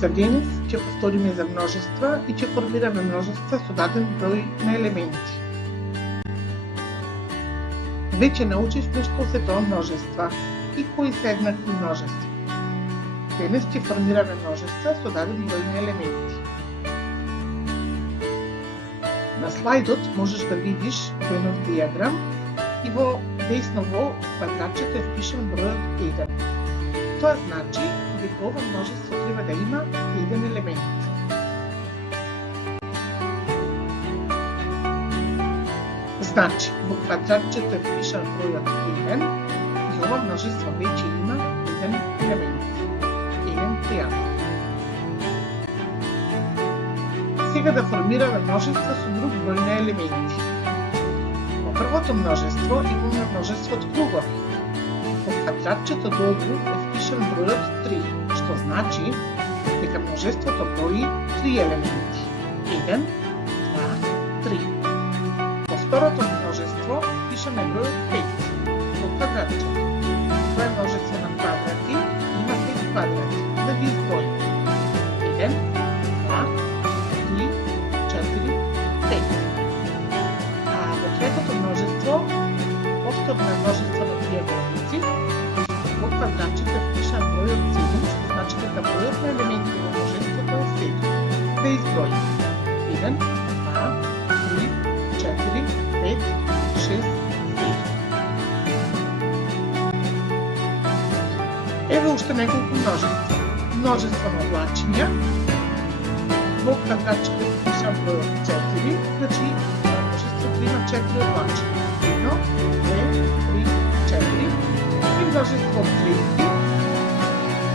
За денес ќе повториме за множества и ќе формираме множества со даден број на елементи. Веќе научивме што се тоа множества и кои се еднакви множества. Денес ќе формираме множества со даден број на елементи. На слайдот можеш да видиш Венов диаграм и во десно во квадратчето е впишан бројот 1. Тоа значи дека ова множество треба да има еден елемент. Значи, во квадратчето е впишан бројот 1 и ова множество веќе има еден елемент. Еден триангол. Сега да формираме множество со друг број на елементи. Во првото множество имаме множеството кругови. Во квадратчето долу е впишан бројот 3, што значи дека множеството брои 3 елементи. 1, 2, 3. Во второто множество впишаме бројот 5 во квадратчето. Тоа е множество на квадрати, има 5 квадрати. Да ги изброим. 1, 2, 3, 4, 5. А во третото множество, повторно е множество на триаголници, во квадратчето е впишан бројот 7, што значи дека бројот на елементи во множеството е 7. Да изброим. 1, 2, 3, 4, 5, 6, 7. Еве уште неколку множества. Множество на облачиња. Во квадратчето е впишан бројот 4, значи множеството има 4 облачиња. 1, 2, 3, 4. И множество од звезди.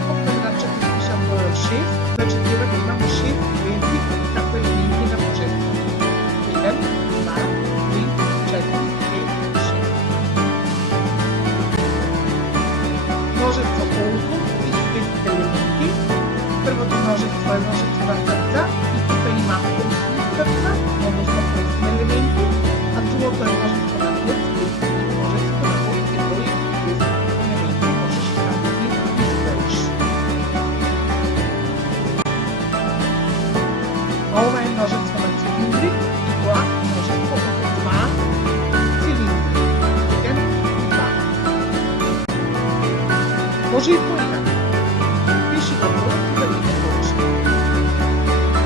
Во квадратчето е впишан бројот 6, значи треба да имаме 6 звезди како елементи на множеството. 1, 2, 3, 4, 5, 6. Множество ползу и со 10 елементи. Првото множество е множество на срца и тука има 8 срца, односно 8 елементи, а другото е множество на клетки и множество на колки број 10 елементи можеш само да ги изброиш. Ова е множество на цилиндри и тоа множество од 2 цилиндри. 1 и 2. Може и поинаку. Пиши го бројот и да биде точно.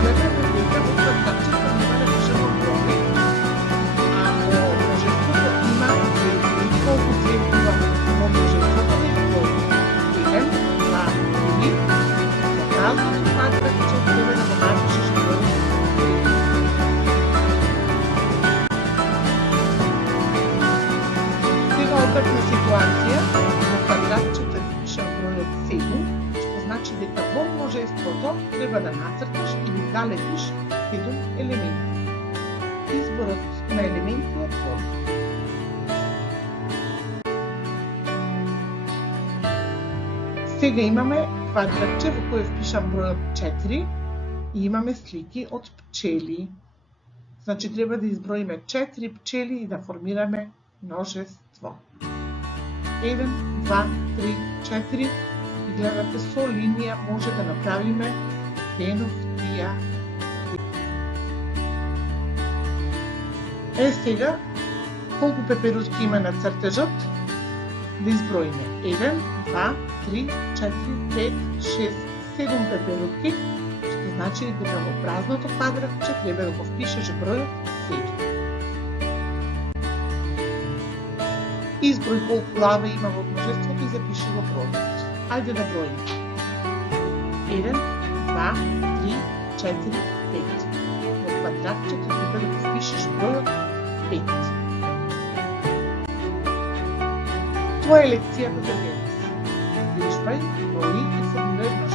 Гледаме дека во квадратчето нема напишано број, а во множеството има звезди. Колку звезди во множеството е број? 1, 2, 3. Во празното квадратче треба да го напишеш бројот 3. Сега обратна ситуација. Во квадратчето е впишан бројот 7, што значи дека во множеството треба да нацрташ или залепиш 7 елементи. Изборот на елементи е твој. Сега имаме квадратче во кој е впишан бројот 4 и имаме слики од пчели. Значи треба да изброиме 4 пчели и да формираме множество. 1, 2, 3, 4 и гледате со линија може да направиме Венов диаграм. Сега, колку пеперуски има на цртежот? Да изброиме. 1, 2, 3, 4, 5, 6, 7 пеперуки, што значи дека во празното квадратче треба да го впишеш бројот 7. Изброј колку глава има во множеството и запиши го бројот. Ајде да броиме. 1, 2, 3, 4, 5. Во квадратчето треба да го впишеш бројот 5. Тоа е лекцијата за денес. Вежбај, брои и формирај множества.